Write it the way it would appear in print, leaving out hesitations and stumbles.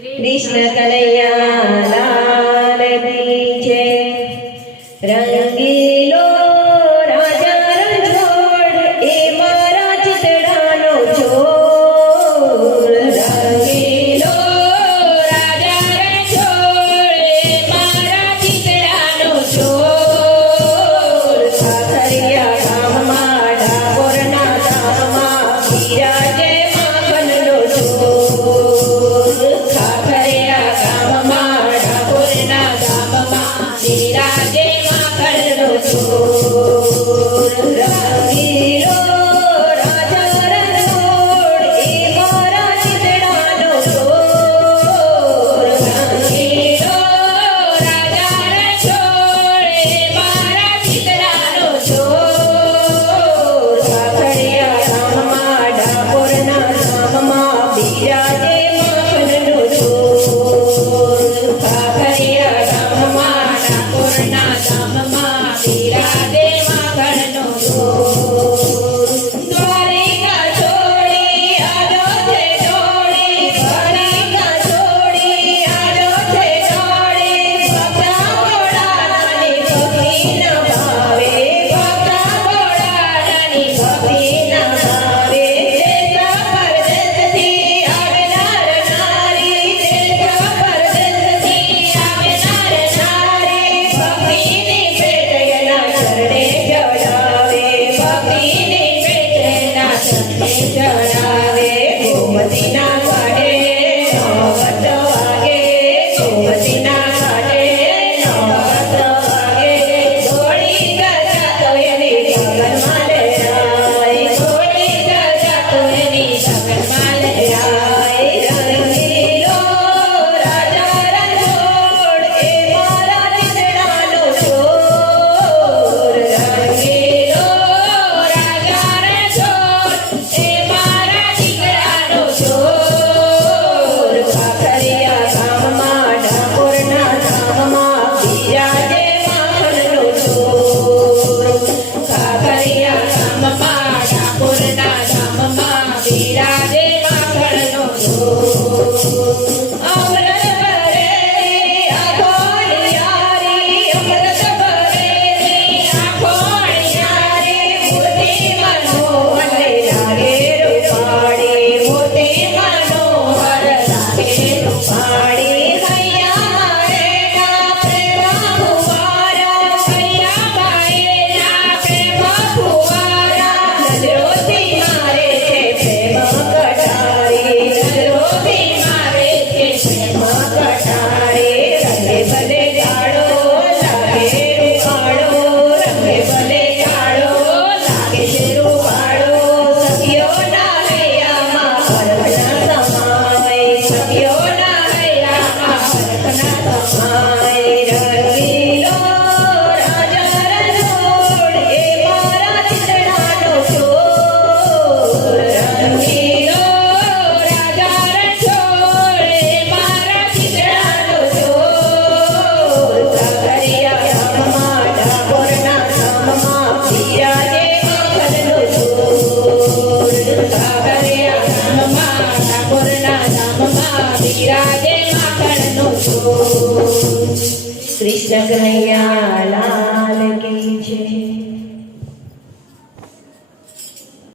કૃષ્ણ કનૈયા લાલ કી જય। રંગીલો રાજા રણછોડ એ મારા ચિતડાનો છોડ। રંગીલો રાજા રણછોડ એ મારા ચિતડાનો છોડ। ખાખરિયા ગામમાં ડાકોરના ધામમાં બિરાજે માખણનો છોડ। ખાખરિયા ગામમાં ડાકોરના ધામમાં બિરાજે માખણનો છોડ। રંગીલો રાજા રણછોડ એ મારા ચિતડાનો છોડ। રંગીલો રાજા રણછોડ એ મારા ચિતડાનો છોડ। ખાખરિયા ગામમાં ડાકોરના ધામમાં બિરાજે માખણનો છોડ। ખાખરિયા ગામમાં ડાકોરના ધામમાં બિરાજે માખણનો છોડ। દ્વારિકા છોડી આજો છે દોડી, દ્વારિકા છોડી આજો છે દોડી। ભક્તા ભોળાનાની ભક્તિ ન ભાવે, ભક્તા ભોળાનાની ભક્તિ ન ભાવે। દેશ પરદેશથી આવનાર નારી, દેશ પરદેશથી આવનાર નારી ભક્તિની ભેટ એના ચરણે ચડાવે, ભક્તિની ભેટ એના ચરણે ચડાવે। ગોમતીના ઘાટે નવત વાગે, ગોમતીના ઘાટે નવત વાગે। દોડી ગજા તો એની લગનમાં લે જાય, દોડી ગજા તો એની લગનમાં લે જાય। રંગીલો રાજા રણછોડ એ મારા ચિતડાનો છોડ। રંગીલો રાજા રણછોડ એ મારા ચિતડાનો છોડ। ખાખરિયા ગામમાં ડાકોરના ધામમાં બિરાજે માખણનો છોડ। ખાખરિયા ગામમાં ડાકોરના ધામમાં બિરાજે માખણનો છોડ। અમૃત ભરેલી આંખો નિહારી, અમૃત ભરેલી આંખો નિહારી। મૂર્તિ મનોહર લાગે રૂપાળી, મૂર્તિ મનોહર લાગે રૂપાળી। હૈયા મારેના પ્રેમ ફુવારા, હૈયા મારેના પ્રેમ ફુવારા। નજરોથી મારે છે પ્રેમ કટારી, નજરોથી મારે છે પ્રેમ કટારી। રંગે ભલે જાડો લાગે રૂપાળો, રંગે ભલે જાડો લાગે છે રૂપાળો। સખીઓના હૈયામાં હરખના સમાય, સખીઓના હૈયામાં હરખના સમાય। રંગીલો રાજા રણછોડ એ મારા ચિતડાનો છોડ। રંગીલો રાજા રણછોડ એ મારા ચિતડાનો છોડ। ખાખરિયા ગામમાં ડાકોરના ધામમાં બિરાજે માખણનો છોડ। ખાખરિયા ગામમાં ડાકોરના ધામમાં બિરાજે માખણનો છોડ। કૃષ્ણ કનૈયા લાલ